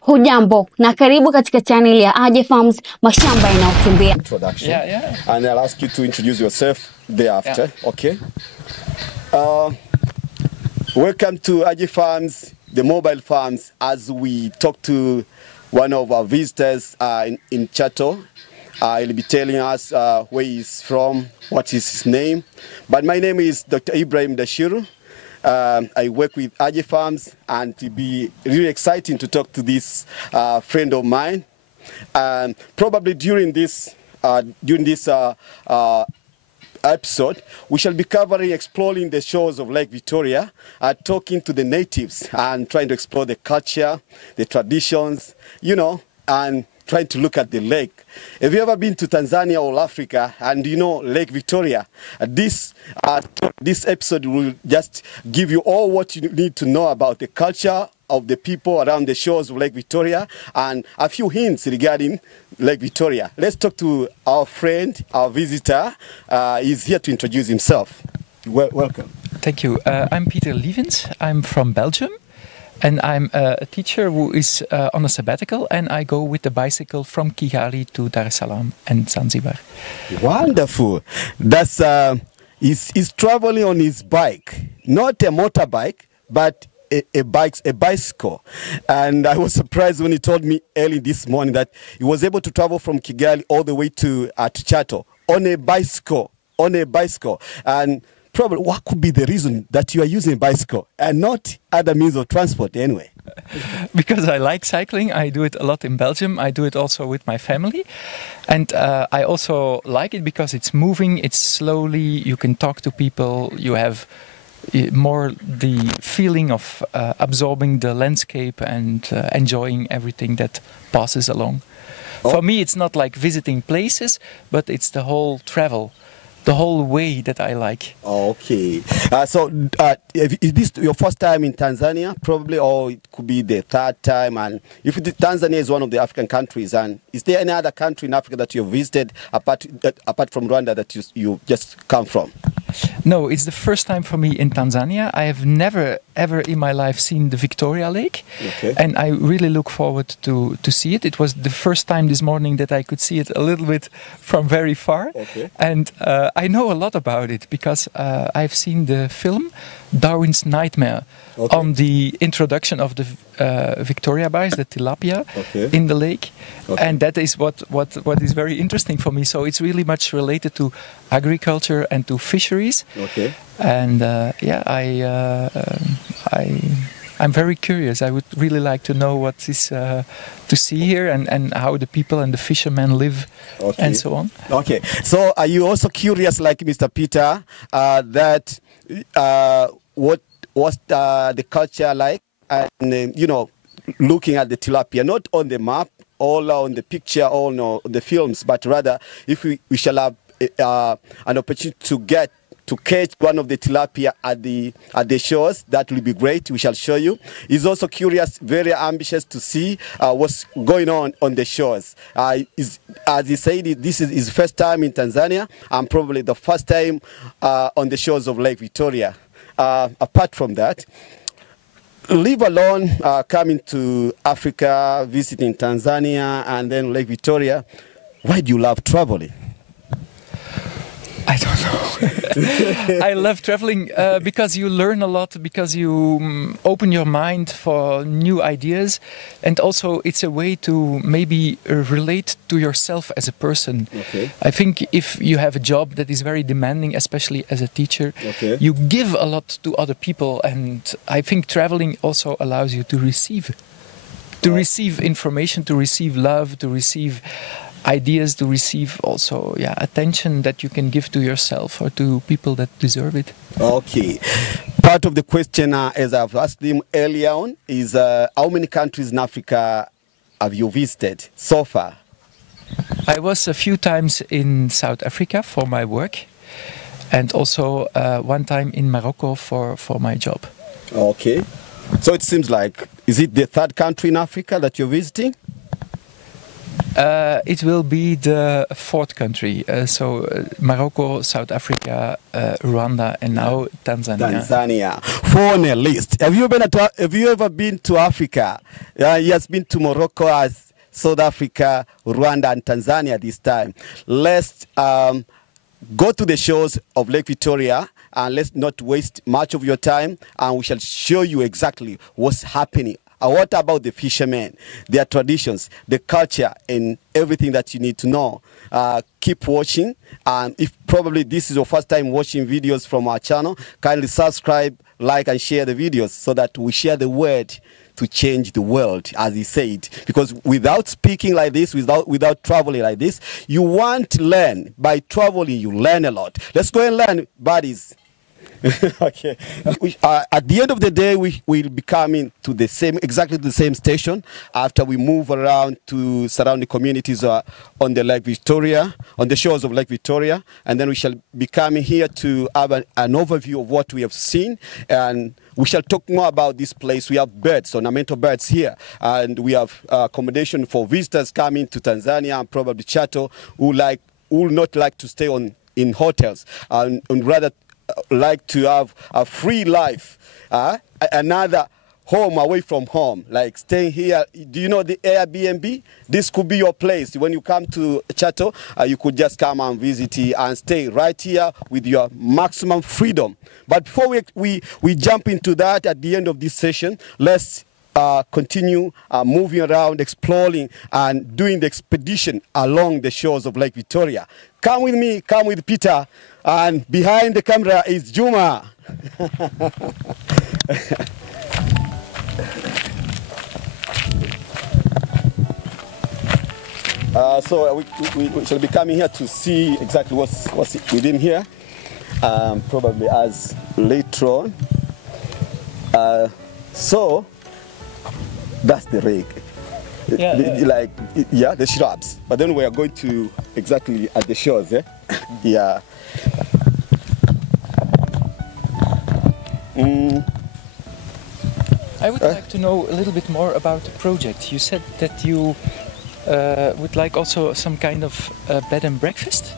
Hujambo na karibu katika channel ya Aje Farms, mashamba yanayokimbia. Introduction. And I'll ask you to introduce yourself thereafter. Okay. Welcome to Aje Farms, the mobile farms, as we talk to one of our visitors in Chato. He'll be telling us where he's from, what is his name. But my name is Dr. Ibrahim Dashiru. I work with Aje Farms, and it'll be really exciting to talk to this friend of mine. Probably during this episode, we shall be exploring the shores of Lake Victoria, talking to the natives and trying to explore the culture, the traditions, and trying to look at the lake. Have you ever been to Tanzania or Africa and you know Lake Victoria? This episode will just give you all what you need to know about the culture of the people around the shores of Lake Victoria and a few hints regarding Lake Victoria. Let's talk to our friend, our visitor. He's here to introduce himself. Welcome. Thank you. I'm Peter Lievens. I'm from Belgium. And I'm a teacher who is on a sabbatical, and I go with the bicycle from Kigali to Dar es Salaam and Zanzibar. Wonderful. That's he's traveling on his bike, not a motorbike, but a bicycle. And I was surprised when he told me early this morning that he was able to travel from Kigali all the way to Chato on a bicycle. And probably, what could be the reason that you are using a bicycle and not other means of transport anyway? Because I like cycling. I do it a lot in Belgium. I do it also with my family. And I also like it because it's moving, it's slowly, you can talk to people, you have more the feeling of absorbing the landscape and enjoying everything that passes along. Oh. For me, it's not like visiting places, but it's the whole travel. The whole way that I like. Okay. So is this your first time in Tanzania, probably, or it could be the third time? And if Tanzania is one of the African countries, and is there any other country in Africa that you've visited apart from Rwanda that you just come from? No, it's the first time for me in Tanzania. I have never ever in my life seen the Victoria Lake, okay. And I really look forward to see it. It was the first time this morning that I could see it a little bit from very far, okay. And I know a lot about it because I've seen the film Darwin's Nightmare, okay. On the introduction of the Victoria bites, the tilapia, okay. In the lake, okay. And that is what is very interesting for me. So it's really much related to agriculture and to fisheries, okay. And I'm very curious. I would really like to know what is to see here and how the people and the fishermen live, okay. And so on. Okay. So are you also curious, like Mr. Peter, that what was the culture like? And looking at the tilapia, not on the map, all on the picture, all on the films, but rather if we shall have an opportunity to catch one of the tilapia at the shores, that will be great. We shall show you. He's also curious, very ambitious to see what's going on the shores. As he said, this is his first time in Tanzania and probably the first time on the shores of Lake Victoria. Apart from that, leave alone coming to Africa, visiting Tanzania and then Lake Victoria, why do you love traveling? I don't know. I love traveling because you learn a lot, because you open your mind for new ideas, and also it's a way to maybe relate to yourself as a person. Okay. I think if you have a job that is very demanding, especially as a teacher, okay. You give a lot to other people, and I think traveling also allows you to receive information, to receive love, to receive ideas, to receive also attention that you can give to yourself or to people that deserve it. Okay. Part of the question, as I've asked him earlier on, is how many countries in Africa have you visited so far? I was a few times in South Africa for my work, and also one time in Morocco for my job. Okay. So it seems like, is it the third country in Africa that you're visiting? It will be the fourth country. So Morocco, South Africa, Rwanda, and now Tanzania. Tanzania. Foreigner list. Have you ever been to Africa? He has been to Morocco, as South Africa, Rwanda, and Tanzania this time. Let's go to the shores of Lake Victoria, and let's not waste much of your time, and we shall show you exactly what's happening. What about the fishermen, their traditions, the culture, and everything that you need to know. Keep watching, and if probably this is your first time watching videos from our channel, kindly subscribe, like, and share the videos so that we share the word to change the world, as he said. Because without speaking like this, without traveling like this, you won't learn. By traveling, you learn a lot. Let's go and learn, buddies. Okay. At the end of the day, we will be coming to exactly the same station after we move around to surrounding communities on the Lake Victoria, on the shores of Lake Victoria, and then we shall be coming here to have an overview of what we have seen, and we shall talk more about this place. We have birds, ornamental birds here, and we have accommodation for visitors coming to Tanzania and probably Chato who will not like to stay in hotels and rather like to have a free life, another home away from home, like staying here. Do you know the Airbnb? This could be your place. When you come to Chato, you could just come and visit and stay right here with your maximum freedom. But before we jump into that at the end of this session, let's continue moving around, exploring, and doing the expedition along the shores of Lake Victoria. Come with me, come with Peter, and behind the camera is Juma. So we shall be coming here to see exactly what's within here, probably as later on. So that's the rig. The shrubs. But then we are going to exactly at the shores, eh? Yeah. I would like to know a little bit more about the project. You said that you would like also some kind of bed and breakfast?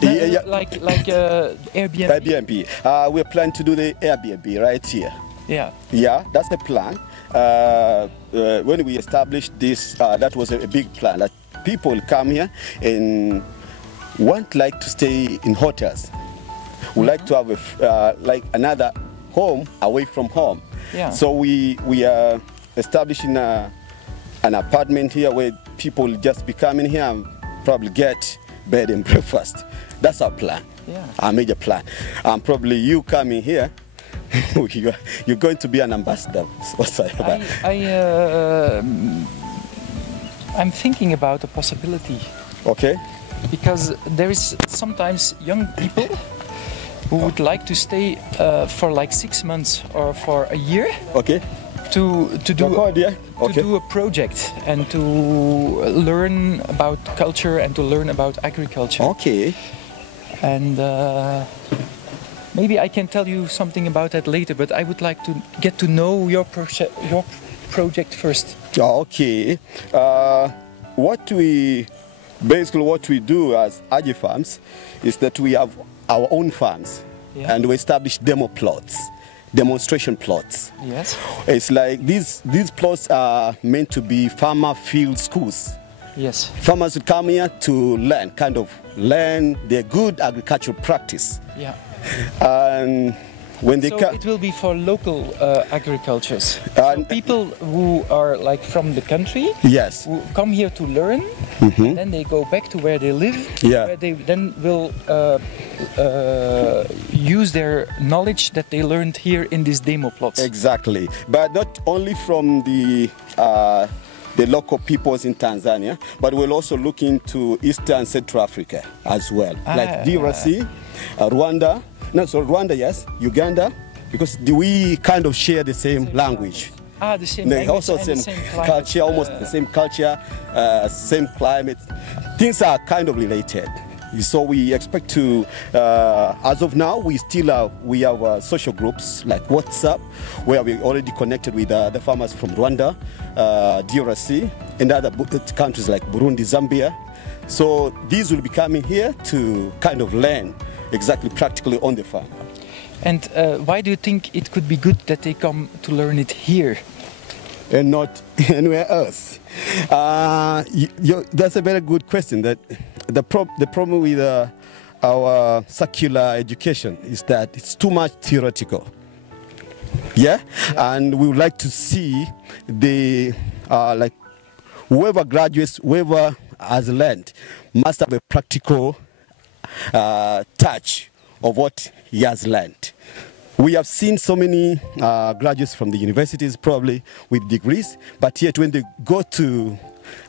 Like Airbnb? Airbnb. We're planning to do the Airbnb right here. Yeah. Yeah, that's the plan. When we established this, that was a big plan. That people come here and won't like to stay in hotels. We like to have like another home away from home. Yeah. So we are establishing an apartment here where people will just be coming here and probably get bed and breakfast. That's our plan. Yeah. Our major plan. And probably you coming here, you're going to be an ambassador. I'm thinking about a possibility. Okay. Because there is sometimes young people who would like to stay for like 6 months or for a year. Okay. To do a project and to learn about culture and to learn about agriculture. Okay. And maybe I can tell you something about that later, but I would like to get to know your project first. Okay. What we do as Aje Farms is that we have our own farms, yeah, and we establish demonstration plots. Yes. It's like these plots are meant to be farmer field schools. Yes. Farmers would come here to learn their good agricultural practice. Yeah. And when they come, it will be for local agricultures. So people who are like from the country, yes, who come here to learn, and then they go back to where they live, yeah, where they then will use their knowledge that they learned here in these demo plots. Exactly, but not only from the local peoples in Tanzania, but we'll also look into Eastern and Central Africa as well, like DRC, Rwanda. No, so Rwanda, yes, Uganda, because we kind of share the same language. The same language, also same culture, almost the same culture, same climate. Things are kind of related. So we expect to, as of now, we have social groups like WhatsApp, where we already connected with the farmers from Rwanda, DRC, and other countries like Burundi, Zambia. So these will be coming here to kind of learn exactly practically on the farm. And why do you think it could be good that they come to learn it here and not anywhere else? That's a very good question. That the problem with our secular education is that it's too much theoretical. Yeah, and we would like to see the like whoever graduates, whoever has learned, must have a practical touch of what he has learned. We have seen so many graduates from the universities probably with degrees, but yet when they go to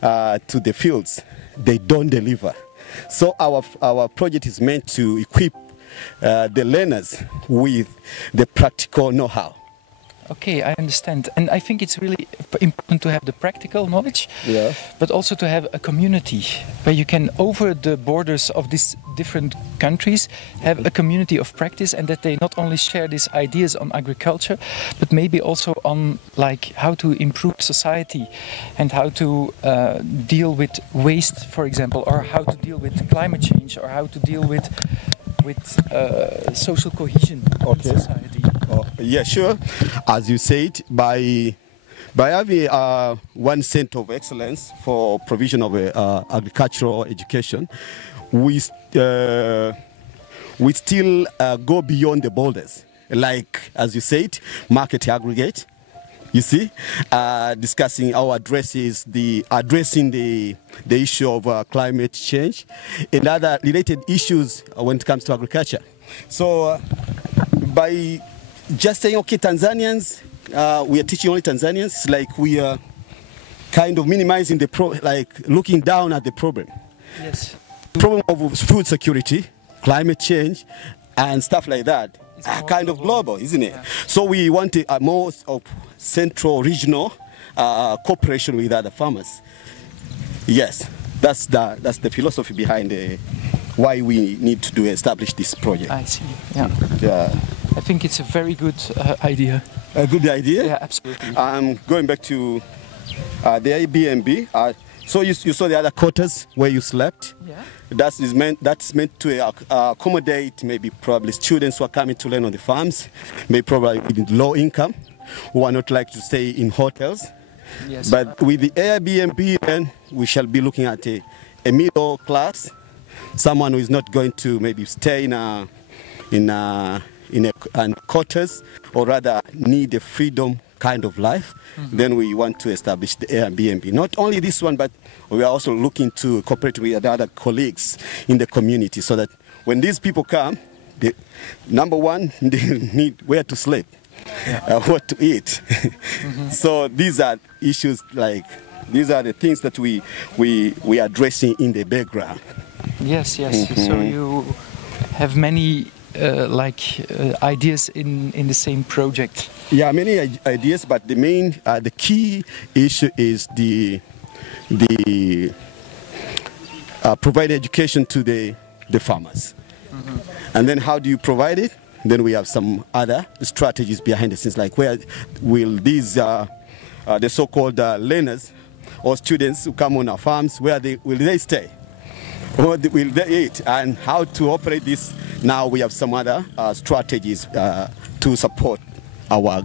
the fields, they don't deliver. So our project is meant to equip the learners with the practical know-how. Okay, I understand. And I think it's really important to have the practical knowledge, yeah, but also to have a community where you can, over the borders of these different countries, have a community of practice, and that they not only share these ideas on agriculture, but maybe also on like how to improve society and how to deal with waste, for example, or how to deal with climate change, or how to deal with social cohesion in society. Oh, yeah, sure. As you said, by having one center of excellence for provision of agricultural education, we still go beyond the borders. Like, as you said, market aggregate. You see, discussing our addressing the issue of climate change and other related issues when it comes to agriculture. So by just saying, okay, Tanzanians, we are teaching only Tanzanians, it's like we are kind of minimizing like looking down at the problem. Yes. Problem of food security, climate change, and stuff like that. Kind of global, isn't it? Yeah. So we want a more of central regional cooperation with other farmers. Yes, that's the philosophy behind why we need to establish this project. I see. Yeah. Yeah. I think it's a very good idea. A good idea? Yeah, absolutely. Going back to the Airbnb. So you saw the other quarters where you slept. Yeah. That's meant to accommodate maybe probably students who are coming to learn on the farms, maybe probably with low income, who are not like to stay in hotels. Yes. But with the Airbnb, then we shall be looking at a middle class, someone who is not going to maybe stay in quarters, or rather need a freedom kind of life. Mm-hmm. Then we want to establish the Airbnb. Not only this one, but we are also looking to cooperate with the other colleagues in the community, so that when these people come, number one, they need where to sleep, yeah, what to eat. Mm-hmm. So these are issues these are the things that we are addressing in the background. Yes, yes. Mm-hmm. So you have many ideas in the same project. Yeah, many ideas, but the key issue is the provide education to the farmers. Mm-hmm. And then how do you provide it? Then we have some other strategies behind the scenes, like where will these the so-called learners or students who come on our farms, will they stay? What will they eat, and how to operate this? Now we have some other strategies to support our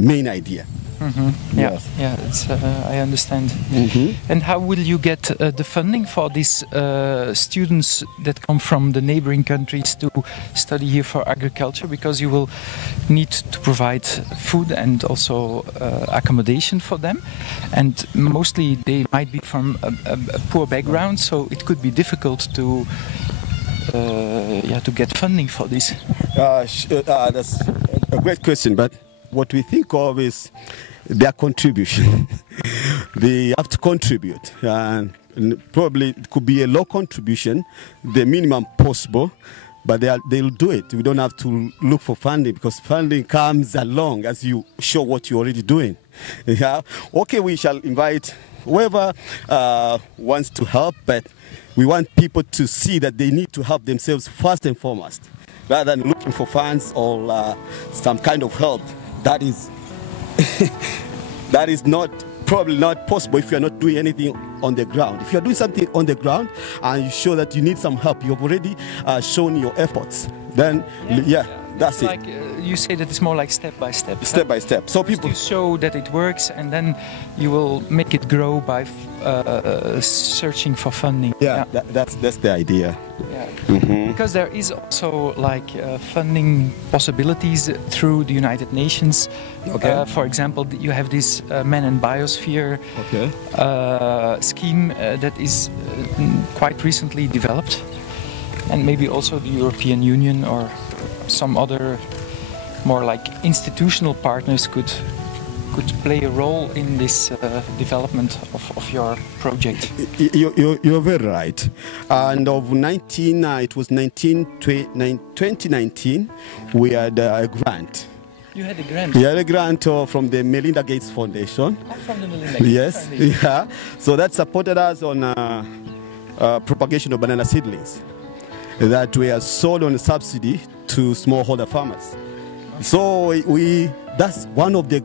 main idea. Mm-hmm. Yeah, yes. Yeah, I understand. Mm-hmm. And how will you get the funding for these students that come from the neighboring countries to study here for agriculture? Because you will need to provide food and also accommodation for them, and mostly they might be from a poor background, so it could be difficult to get funding for this. That's a great question, but what we think of is their contribution. They have to contribute, and probably it could be a low contribution, the minimum possible, but they'll do it. We don't have to look for funding, because funding comes along as you show what you're already doing. Yeah. Okay, we shall invite whoever wants to help, but we want people to see that they need to help themselves first and foremost, rather than looking for funds or some kind of help. That is that is probably not possible if you are not doing anything on the ground. If you are doing something on the ground and you show that you need some help, you have already shown your efforts. Then that's like, you say that it's more like step by step. Step by step. So people show that it works, and then you will make it grow by searching for funding. Yeah. That's the idea. Yeah. Because there is also like funding possibilities through the United Nations. Okay. For example, you have this Man and Biosphere scheme that is quite recently developed, and maybe also the European Union or some other more like institutional partners could play a role in this development of your project. You're very right. And of 2019, we had a grant. You had a grant? We had a grant from the Melinda Gates Foundation. Oh, from the Melinda Gates Yes, Foundation. yeah. So that supported us on propagation of banana seedlings that were sold on a subsidy to smallholder farmers. So that's one of the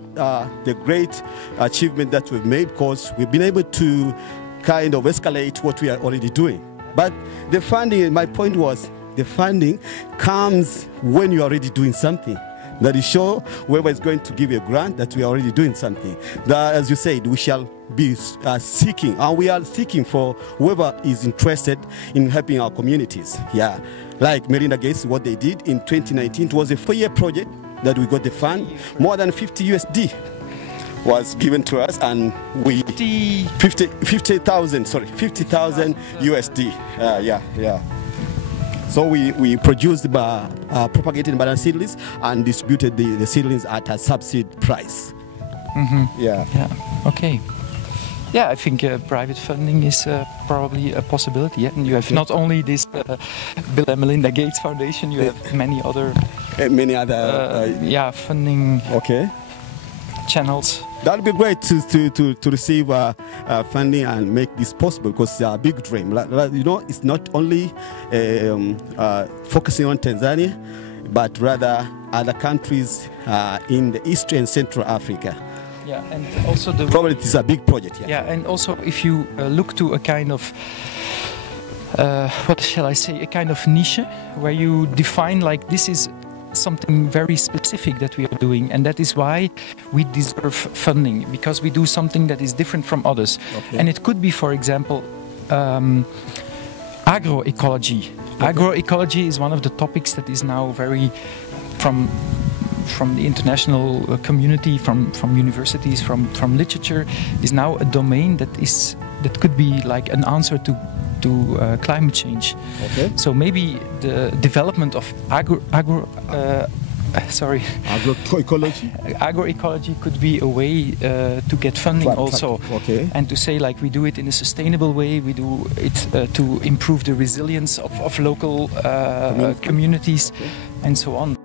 great achievements that we've made, because we've been able to kind of escalate what we are already doing. But the funding, my point was, the funding comes when you're already doing something. That is sure whoever is going to give you a grant that we are already doing something. That, as you said, we shall be seeking, and we are seeking for whoever is interested in helping our communities. Yeah, like Melinda Gates, what they did in 2019, it was a 4-year project that we got the fund. More than 50 USD was given to us, and we 50,000 USD. Yeah. So we produced propagated banana seedlings and distributed the seedlings at a subsidized price. Yeah. Okay. Yeah, I think private funding is probably a possibility. Yeah? And you have not only this Bill and Melinda Gates Foundation, you have many other funding channels. That would be great to receive funding and make this possible, because it's a big dream. You know, it's not only focusing on Tanzania, but rather other countries in the East and Central Africa. Yeah, and also probably it is a big project. Yeah, and also if you look to a kind of what shall I say, a kind of niche where you define like this is something very specific that we are doing, and that is why we deserve funding, because we do something that is different from others. And it could be, for example, agroecology. Agroecology is one of the topics that is now very from the international community, from universities, from literature, is now a domain that could be like an answer to climate change. So maybe the development of agroecology could be a way to get funding also, and to say like we do it in a sustainable way, we do it to improve the resilience of local communities and so on.